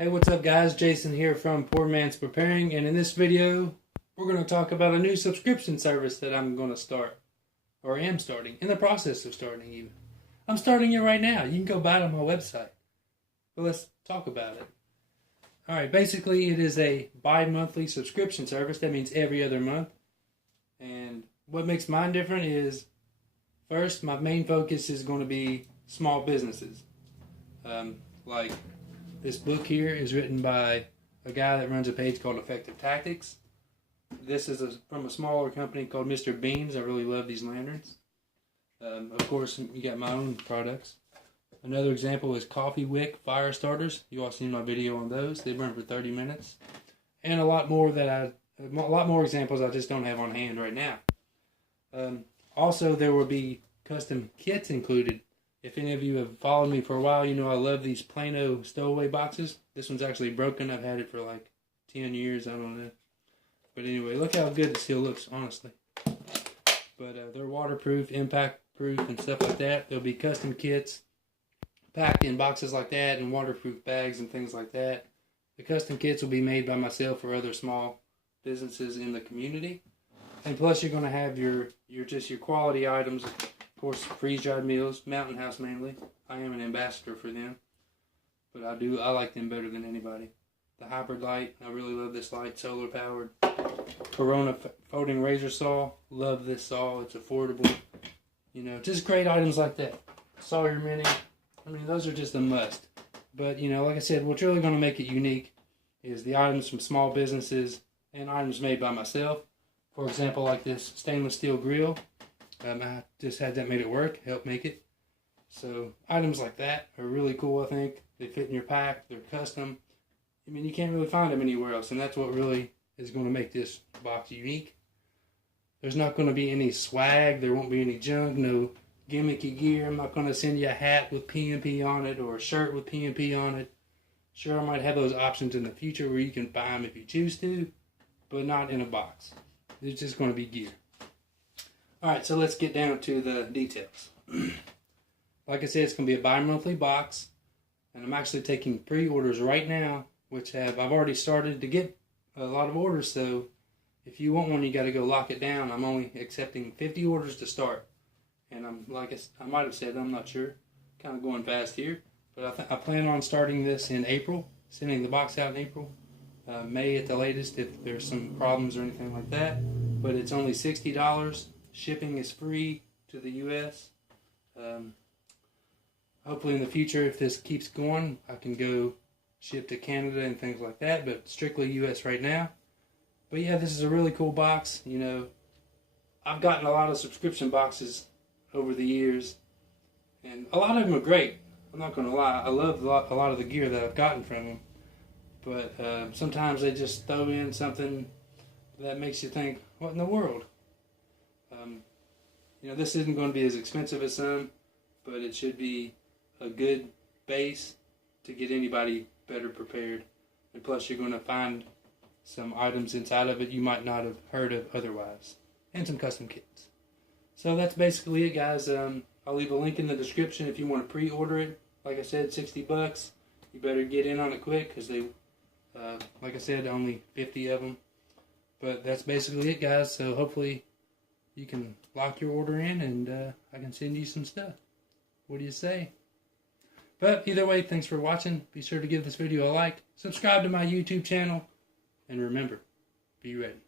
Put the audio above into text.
Hey, what's up guys? Jason here from Poor Man's Preparing, and in this video we're going to talk about a new subscription service that I'm going to start, or am starting, in the process of starting even. I'm starting it right now. You can go buy it on my website. But let's talk about it. Alright, basically it is a bi-monthly subscription service. That means every other month. And what makes mine different is, first, my main focus is going to be small businesses. Like this book here is written by a guy that runs a page called Effective Tactics. This is from a smaller company called Mr. Beans. I really love these lanterns. Of course, you got my own products. Another example is Coffee Wick fire starters. You all seen my video on those. They burn for 30 minutes, and a lot more examples I just don't have on hand right now. Also, there will be custom kits included. If any of you have followed me for a while, you know I love these Plano stowaway boxes. This one's actually broken. I've had it for like 10 years. I don't know. But anyway, look how good it still looks, honestly. But they're waterproof, impact proof, and stuff like that. There'll be custom kits packed in boxes like that and waterproof bags and things like that. The custom kits will be made by myself or other small businesses in the community. And plus you're going to have your quality items. Of course, freeze-dried meals, Mountain House mainly. I am an ambassador for them. But I like them better than anybody. The hybrid light, I really love this light, solar powered. Corona folding razor saw, love this saw, it's affordable. You know, just great items like that. Sawyer Mini, I mean, those are just a must. But, you know, like I said, what's really going to make it unique is the items from small businesses and items made by myself. For example, like this stainless steel grill. I just had that made at work, helped make it. So items like that are really cool, I think. They fit in your pack, they're custom. I mean, you can't really find them anywhere else, and that's what really is going to make this box unique. There's not going to be any swag, there won't be any junk, no gimmicky gear. I'm not going to send you a hat with PMP on it or a shirt with PMP on it. Sure, I might have those options in the future where you can buy them if you choose to, but not in a box. It's just going to be gear. Alright, so let's get down to the details. Like I said, it's going to be a bi-monthly box, and I'm actually taking pre-orders right now, which I've already started to get a lot of orders, so if you want one, you got to go lock it down. I'm only accepting 50 orders to start, and I might have said, I'm not sure, kind of going fast here, but I plan on starting this in April, sending the box out in April, May at the latest if there's some problems or anything like that, but it's only $60. Shipping is free to the U.S. Hopefully in the future, if this keeps going, I can go ship to Canada and things like that, but strictly U.S. right now. But yeah, this is a really cool box. You know, I've gotten a lot of subscription boxes over the years, and a lot of them are great. I'm not going to lie. I love a lot of the gear that I've gotten from them, but sometimes they just throw in something that makes you think, what in the world? You know, this isn't going to be as expensive as some, but it should be a good base to get anybody better prepared. And plus you're going to find some items inside of it you might not have heard of otherwise. And some custom kits. So that's basically it, guys. I'll leave a link in the description if you want to pre-order it. Like I said, $60. You better get in on it quick because they, like I said, only 50 of them. But that's basically it, guys. So hopefully you can lock your order in and I can send you some stuff. What do you say? But either way, thanks for watching. Be sure to give this video a like. Subscribe to my YouTube channel. And remember, be ready.